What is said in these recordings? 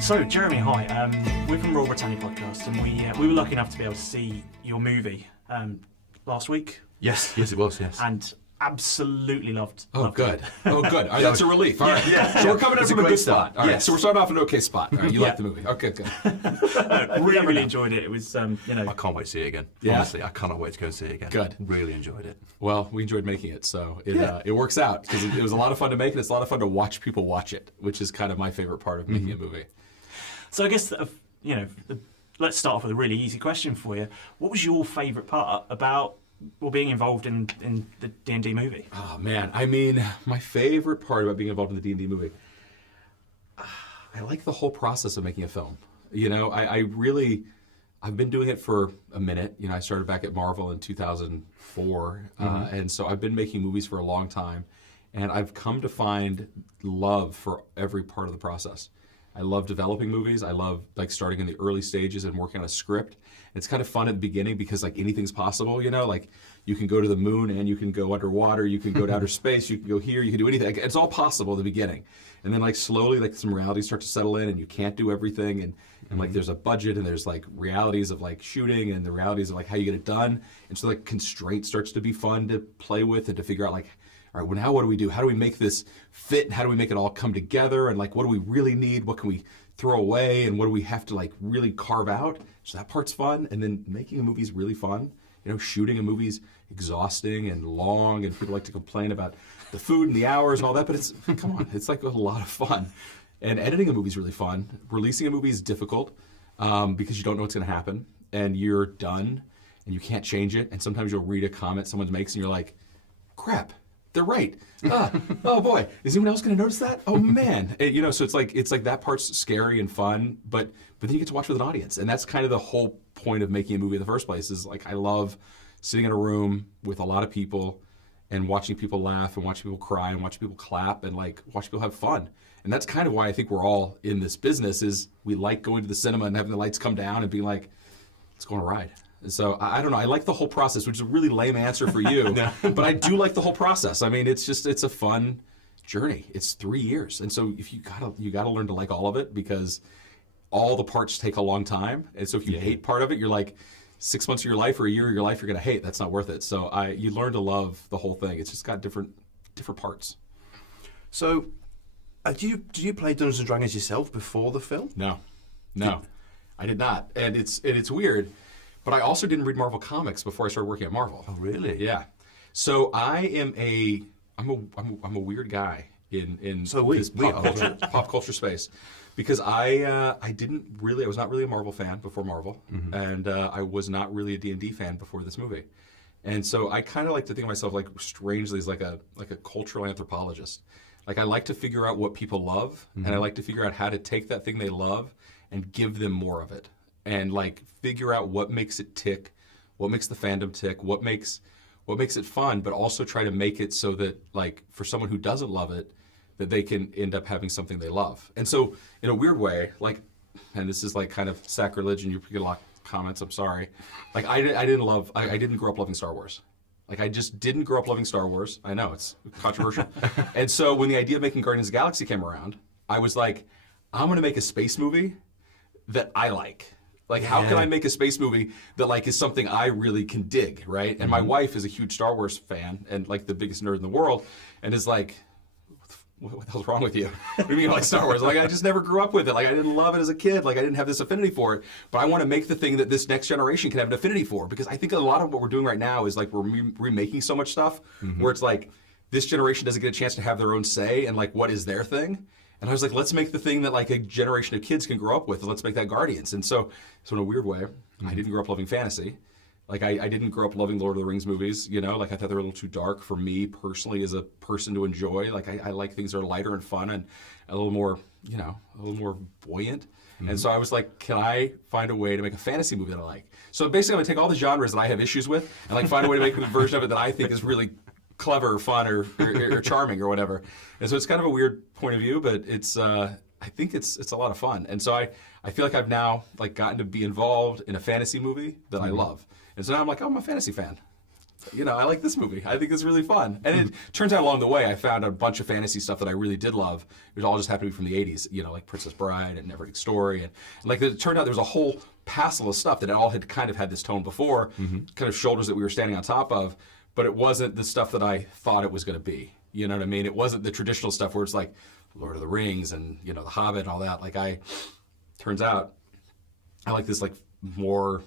So, Jeremy, hi. We're from Roll Britannia podcast, and we were lucky enough to be able to see your movie last week. Yes, it was, yes. And absolutely loved good. it. Oh, good. All right, that's a relief. All right. Yeah. So we're coming in It's a from a great good spot. start. All right. Yes. So we're starting off in an okay spot. All right. You Yeah. like the movie. Okay, good. Really enjoyed it. It was, I can't wait to see it again. Yeah. Honestly, I cannot wait to go and see it again. Good. Really enjoyed it. Well, we enjoyed making it, so it works out because it was a lot of fun to make, and it's a lot of fun to watch people watch it, which is kind of my favorite part of making a movie. So I guess, let's start off with a really easy question for you. What was your favourite part about being involved in the D&D movie? Oh man, I mean, my favorite part about being involved in the D&D movie, I like the whole process of making a film. You know, I've been doing it for a minute. You know, I started back at Marvel in 2004, and so I've been making movies for a long time, and I've come to find love for every part of the process. I love developing movies. I love starting in the early stages and working on a script. It's kind of fun at the beginning because anything's possible, you know, you can go to the moon and you can go underwater, you can go to outer space, you can go here, you can do anything. It's all possible at the beginning. And then slowly some realities start to settle in and you can't do everything and there's a budget and there's realities of shooting and the realities of how you get it done. And so constraint starts to be fun to play with and to figure out all right, well, now what do we do? How do we make this fit? And how do we make it all come together? And what do we really need? What can we throw away? And what do we have to really carve out? So that part's fun. And then making a movie is really fun. You know, shooting a movie's exhausting and long, and people like to complain about the food and the hours and all that. But come on, it's a lot of fun. And editing a movie is really fun. Releasing a movie is difficult because you don't know what's going to happen, and you're done, and you can't change it. And sometimes you'll read a comment someone makes, and you're like, crap. They're right. Oh boy, is anyone else going to notice that? Oh man, so it's like that part's scary and fun, but then you get to watch with an audience, and that's kind of the whole point of making a movie in the first place. Is I love sitting in a room with a lot of people and watching people laugh and watching people cry and watching people clap and watch people have fun. And that's kind of why I think we're all in this business. Is we like going to the cinema and having the lights come down and being like, let's go on a ride. So I don't know. I like the whole process, which is a really lame answer for you, but I do like the whole process. I mean, it's a fun journey. It's 3 years, and so if you gotta learn to like all of it because all the parts take a long time. And so if you hate part of it, you're 6 months of your life or a year of your life you're gonna hate. That's not worth it. So you learn to love the whole thing. It's just got different parts. So, did you play Dungeons and Dragons yourself before the film? No, I did not, and it's weird. But I also didn't read Marvel comics before I started working at Marvel. Oh, really? Yeah. So I'm a weird guy in this pop culture space because I was not really a Marvel fan before Marvel, and I was not really a D&D fan before this movie, and so I kind of like to think of myself strangely as like a cultural anthropologist. I like to figure out what people love, and I like to figure out how to take that thing they love and give them more of it. And figure out what makes it tick, what makes the fandom tick, what makes it fun, but also try to make it so that for someone who doesn't love it, that they can end up having something they love. And so in a weird way, and this is kind of sacrilege, and you get a lot of comments. I'm sorry. I didn't grow up loving Star Wars. I just didn't grow up loving Star Wars. I know it's controversial. And so when the idea of making Guardians of the Galaxy came around, I was like, I'm going to make a space movie that I like. How can I make a space movie that is something I really can dig, right? And my wife is a huge Star Wars fan and the biggest nerd in the world, and is what the hell's wrong with you? What do you mean Star Wars? I just never grew up with it. I didn't love it as a kid. I didn't have this affinity for it. But I want to make the thing that this next generation can have an affinity for, because I think a lot of what we're doing right now is we're remaking so much stuff where it's this generation doesn't get a chance to have their own say and what is their thing. And I was like, let's make the thing that a generation of kids can grow up with, and let's make that Guardians. And so in a weird way, I didn't grow up loving fantasy. I didn't grow up loving Lord of the Rings movies, I thought they were a little too dark for me personally as a person to enjoy. I like things that are lighter and fun and a little more, a little more buoyant. And so I was like, can I find a way to make a fantasy movie that I like? So basically I'm gonna take all the genres that I have issues with and find a way to make a version of it that I think is really clever, or fun, or charming, or whatever. And so it's kind of a weird point of view, but it's I think it's a lot of fun. And so I feel like I've now gotten to be involved in a fantasy movie that I love. And so now I'm I'm a fantasy fan. I like this movie. I think it's really fun. And it turns out along the way, I found a bunch of fantasy stuff that I really did love. It all just happened to be from the 80s, like Princess Bride and Neverending Story. And like it turned out there was a whole passel of stuff that all had kind of had this tone before, kind of shoulders that we were standing on top of, but it wasn't the stuff that I thought it was going to be. You know what I mean? It wasn't the traditional stuff where it's like Lord of the Rings and, The Hobbit and all that. Like turns out I like this like more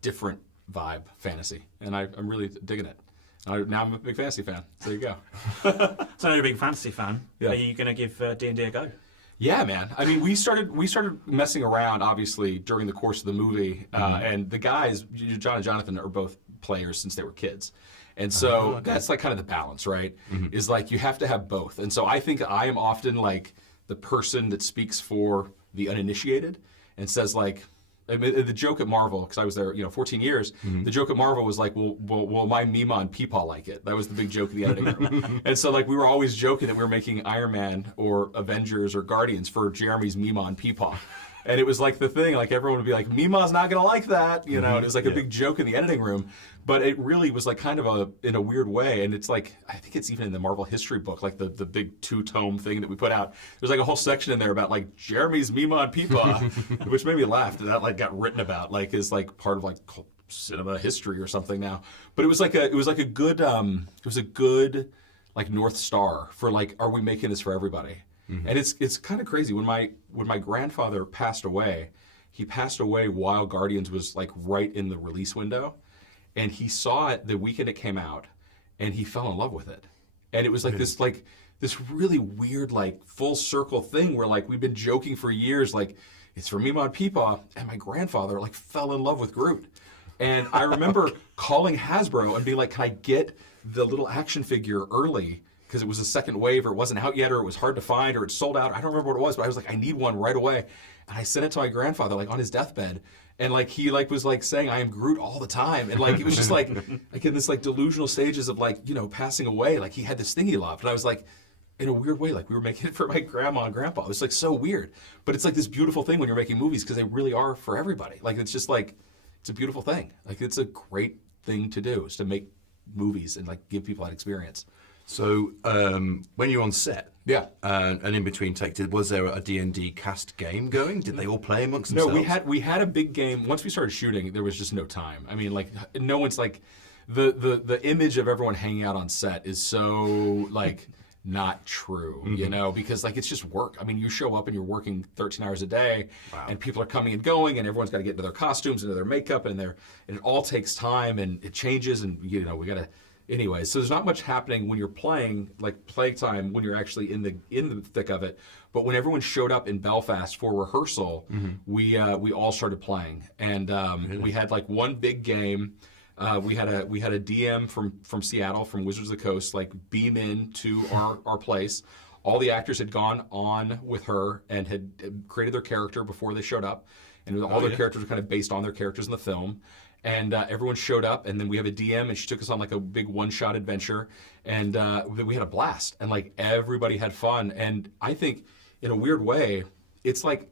different vibe fantasy, and I'm really digging it. Now I'm a big fantasy fan. So there you go. So you're a big fantasy fan. Yeah. Are you going to give D&D a go? Yeah, man. I mean, we started messing around, obviously, during the course of the movie, and the guys, John and Jonathan, are both players since they were kids. And so that's like kind of the balance, right? Is like you have to have both. And so I think I am often like the person that speaks for the uninitiated and says like, I mean, the joke at Marvel, because I was there, 14 years, the joke at Marvel was like, well, my Mima and Peepaw like it. That was the big joke in the editing room. And so like we were always joking that we were making Iron Man or Avengers or Guardians for Jeremy's Mima and Peepaw. And it was like the thing, like everyone would be like, Mima's not going to like that, and it was like a big joke in the editing room. But it really was like kind of in a weird way. And it's like, I think it's even in the Marvel history book, like the big 2-tome thing that we put out. There's like a whole section in there about like Jeremy's Mima and Peepaw, which made me laugh. That like got written about, like is like part of like cinema history or something now. But it was a good like North Star for like, are we making this for everybody? And it's kind of crazy. When my grandfather passed away, he passed away while Guardians was like right in the release window, and he saw it the weekend it came out, and he fell in love with it. And it was like this really weird like full circle thing where like we've been joking for years like it's for Mima and Peepaw, and my grandfather like fell in love with Groot. And I remember calling Hasbro and being like, can I get the little action figure early? Because it was a second wave, or it wasn't out yet, or it was hard to find, or it sold out. I don't remember what it was, but I was like, I need one right away. And I sent it to my grandfather, like on his deathbed, and like he like was like saying, "I am Groot" all the time, and like it was just like in this like delusional stages of like passing away. Like he had this thing he loved, and I was like, in a weird way, like we were making it for my grandma and grandpa. It was like so weird, but it's like this beautiful thing when you're making movies because they really are for everybody. Like it's just like it's a beautiful thing. Like it's a great thing to do is to make movies and like give people that experience. So when you're on set, and in between takes, was there a D&D cast game going? Did they all play amongst themselves? No, we had a big game. Once we started shooting, there was just no time. I mean, like no one's like the image of everyone hanging out on set is so like not true, because like it's just work. I mean, you show up and you're working 13 hours a day, and people are coming and going, and everyone's got to get into their costumes, into their makeup, and it all takes time, and it changes, and we got to. Anyway, so there's not much happening when you're playing, like playtime, when you're actually in the thick of it. But when everyone showed up in Belfast for rehearsal, we all started playing, and we had like one big game. We had a DM from Seattle, from Wizards of the Coast, like beam in to our place. All the actors had gone on with her and had created their character before they showed up, and all their characters were kind of based on their characters in the film. And everyone showed up, and then we have a DM, and she took us on like a big one-shot adventure, and we had a blast, and like everybody had fun. And I think, in a weird way, it's like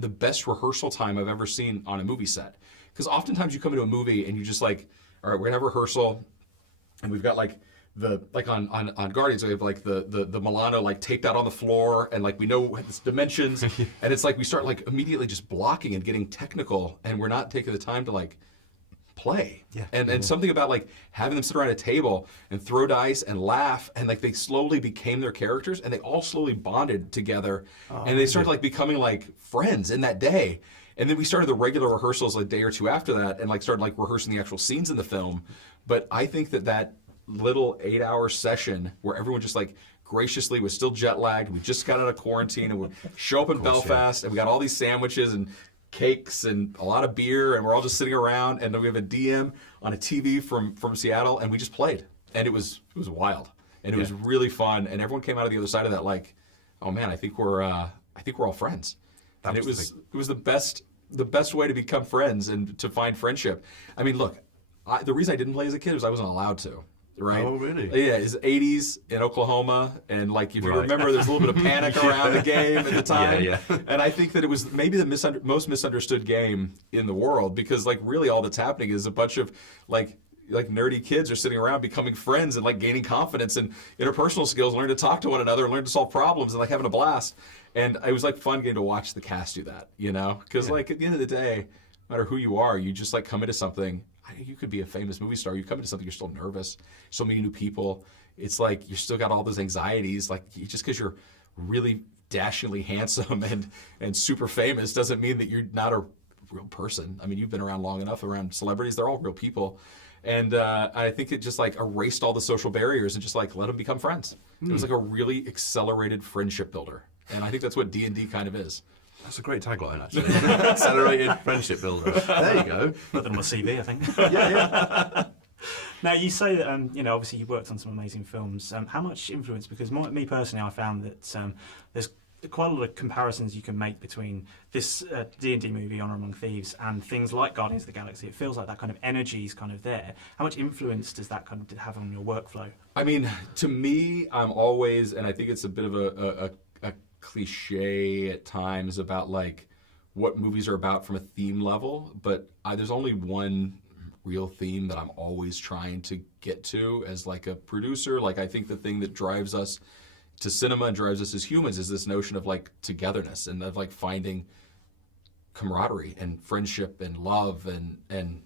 the best rehearsal time I've ever seen on a movie set. Because oftentimes you come into a movie and you just like, all right, we're gonna have rehearsal, and we've got like on Guardians, we have like the Milano like taped out on the floor, and like we know its dimensions, and it's like we start like immediately just blocking and getting technical, and we're not taking the time to like play. And something about like having them sit around a table and throw dice and laugh, and like they slowly became their characters, and they all slowly bonded together, and they started like becoming like friends in that day. And then we started the regular rehearsals like a day or two after that, and like started like rehearsing the actual scenes in the film. But I think that little 8-hour session where everyone just like graciously was still jet lagged, we just got out of quarantine, and we show up in Belfast, and we got all these sandwiches and cakes and a lot of beer, and we're all just sitting around, and then we have a DM on a TV from Seattle, and we just played, and it was wild, and it was really fun, and everyone came out of the other side of that like, oh man, I think we're all friends. And it was the best way to become friends and to find friendship. I mean, look, the reason I didn't play as a kid was I wasn't allowed to. Right? Oh, really? Yeah, it's 80s in Oklahoma, and like if you remember, there's a little bit of panic around the game at the time. Yeah. And I think that it was maybe the most misunderstood game in the world, because like really all that's happening is a bunch of like like nerdy kids are sitting around becoming friends and like gaining confidence and interpersonal skills, learn to talk to one another, learn to solve problems, and like having a blast. And it was like fun getting to watch the cast do that, you know? Because like at the end of the day, no matter who you are, you just like come into something. You could be a famous movie star. You come into something, you're still nervous. So many new people. It's like you still got all those anxieties. Like just because you're really dashingly handsome and super famous doesn't mean that you're not a real person. I mean, you've been around long enough around celebrities. They're all real people. And I think it just like erased all the social barriers and just like let them become friends. It was like a really accelerated friendship builder. And I think that's what D&D kind of is. That's a great tagline, actually. Accelerated friendship builder. There you go. Put them on my CV, I think. Yeah. Now, you say that, obviously you've worked on some amazing films. How much influence, because me personally, I found that there's quite a lot of comparisons you can make between this D&D movie, Honor Among Thieves, and things like Guardians of the Galaxy. It feels like that kind of energy is kind of there. How much influence does that kind of have on your workflow? I mean, to me, I'm always, and I think it's a bit of a cliche at times about like what movies are about from a theme level, but there's only one real theme that I'm always trying to get to as like a producer. Like I think the thing that drives us to cinema and drives us as humans is this notion of like togetherness and of like finding camaraderie and friendship and love and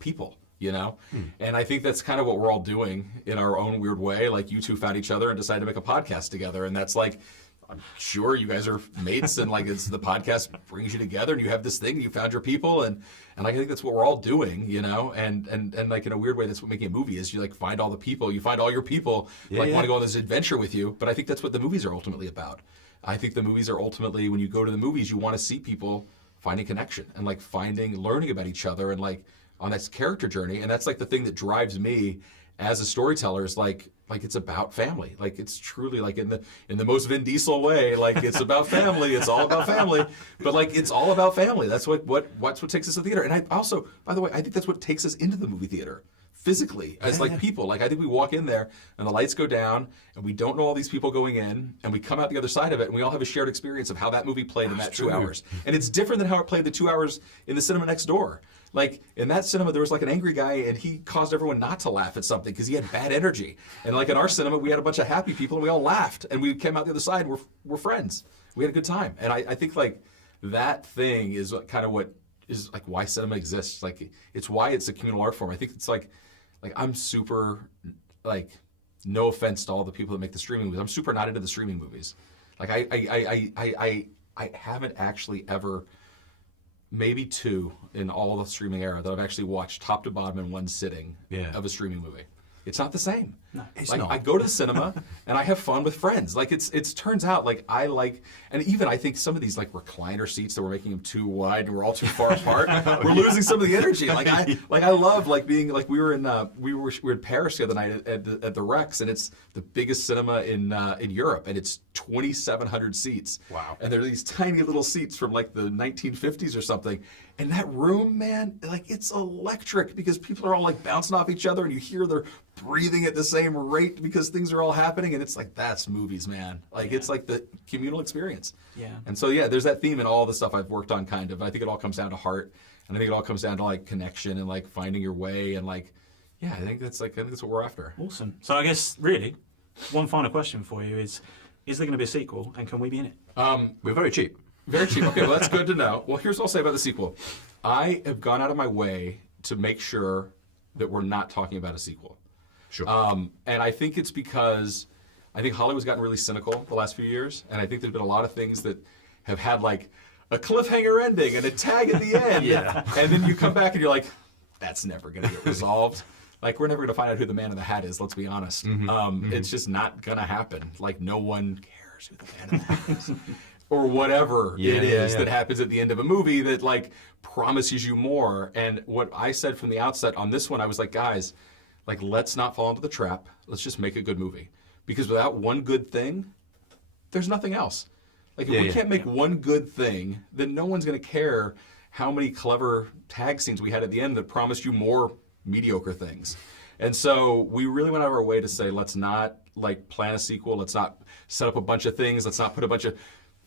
people, you know? And I think that's kind of what we're all doing in our own weird way. Like you two found each other and decided to make a podcast together, and that's like, I'm sure you guys are mates and like it's the podcast brings you together and you have this thing, you found your people, and like I think that's what we're all doing, you know, and like in a weird way that's what making a movie is. You like find all the people, you find all your people want to go on this adventure with you. But I think that's what the movies are ultimately about. I think the movies are ultimately, when you go to the movies, you want to see people finding connection and like learning about each other and like on that character journey. And that's like the thing that drives me as a storyteller is like it's about family. Like it's truly like in the most Vin Diesel way, like it's about family. It's all about family. But like it's all about family. That's what takes us to the theater. And I also, by the way, I think that's what takes us into the movie theater physically as like people. Like I think we walk in there and the lights go down and we don't know all these people going in and we come out the other side of it and we all have a shared experience of how that movie played in that 2 hours. And it's different than how it played the 2 hours in the cinema next door. Like in that cinema, there was like an angry guy and he caused everyone not to laugh at something because he had bad energy. And like in our cinema, we had a bunch of happy people and we all laughed and we came out the other side and we're friends. We had a good time. And I think like that thing is what is like why cinema exists. Like it's why it's a communal art form. I think it's like I'm super like, no offense to all the people that make the streaming movies. I'm super not into the streaming movies. Like I haven't actually ever, maybe two in all the streaming era that I've actually watched top to bottom in one sitting of a streaming movie. It's not the same. No, it's like, not. I go to the cinema and I have fun with friends. Like it turns out like I like, and even I think some of these like recliner seats that we're making them too wide and we're all too far apart. We're losing some of the energy. Like I love like being like we were in Paris the other night at the Rex, and it's the biggest cinema in Europe, and it's 2,700 seats. Wow. And they're these tiny little seats from like the 1950s or something. And that room, man, like it's electric because people are all like bouncing off each other and you hear they're breathing at the same rate because things are all happening. And it's like, that's movies, man. Like it's like the communal experience. Yeah. And so, there's that theme in all the stuff I've worked on kind of. I think it all comes down to heart. And I think it all comes down to like connection and like finding your way and like, I think that's what we're after. Awesome. So I guess really one final question for you is there going to be a sequel and can we be in it? We're very cheap. Very cheap. Okay, well, that's good to know. Well, here's what I'll say about the sequel. I have gone out of my way to make sure that we're not talking about a sequel. Sure. And I think it's because I think Hollywood's gotten really cynical the last few years, and I think there's been a lot of things that have had like a cliffhanger ending and a tag at the end. And then you come back and you're like, that's never going to get resolved. Like, we're never going to find out who the man in the hat is, let's be honest. It's just not going to happen. Like, no one cares who the man in the hat is. Or whatever it is that happens at the end of a movie that like promises you more. And what I said from the outset on this one, I was like, guys, like let's not fall into the trap. Let's just make a good movie. Because without one good thing, there's nothing else. Like if we can't make one good thing, then no one's going to care how many clever tag scenes we had at the end that promised you more mediocre things. And so we really went out of our way to say, let's not like plan a sequel. Let's not set up a bunch of things. Let's not put a bunch of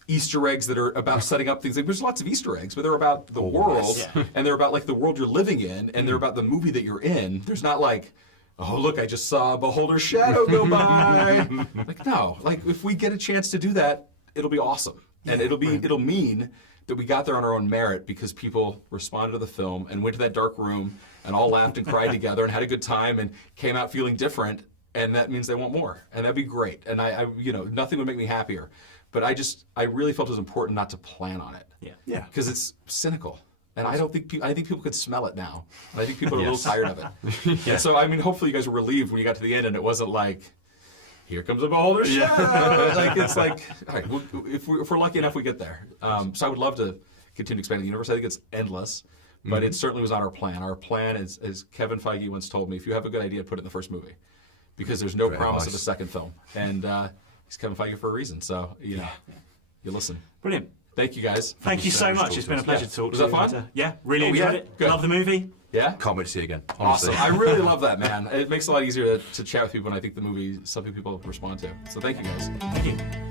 Easter eggs that are about setting up things. Like, there's lots of Easter eggs, but they're about the world, and they're about like the world you're living in, and they're about the movie that you're in. There's not like, oh look, I just saw a beholder's shadow go by. Like, no, like if we get a chance to do that, it'll be awesome, and it'll mean that we got there on our own merit because people responded to the film and went to that dark room and all laughed and cried together and had a good time and came out feeling different, and that means they want more, and that'd be great. And I you know, nothing would make me happier. But I really felt it was important not to plan on it. Yeah. Because it's cynical. And I think people could smell it now. And I think people are a little tired of it. And so, I mean, hopefully you guys were relieved when you got to the end and it wasn't like, here comes a beholder's shadow. Like, it's like, all right, if we're lucky enough, we get there. So I would love to continue expanding the universe. I think it's endless. But it certainly was not our plan. Our plan is, as Kevin Feige once told me, if you have a good idea, put it in the first movie. Because there's no promise of a second film. And he's Kevin Feige for a reason, so you listen. Brilliant. Thank you guys. Thank you so much. It's been a pleasure to talk. Was that fun? Really enjoyed it. Good. Love the movie. Yeah. Can't wait to see it again. Honestly. Awesome. I really love that, man. It makes it a lot easier to chat with people, and I think the movie something people respond to. So thank you guys. Thank you.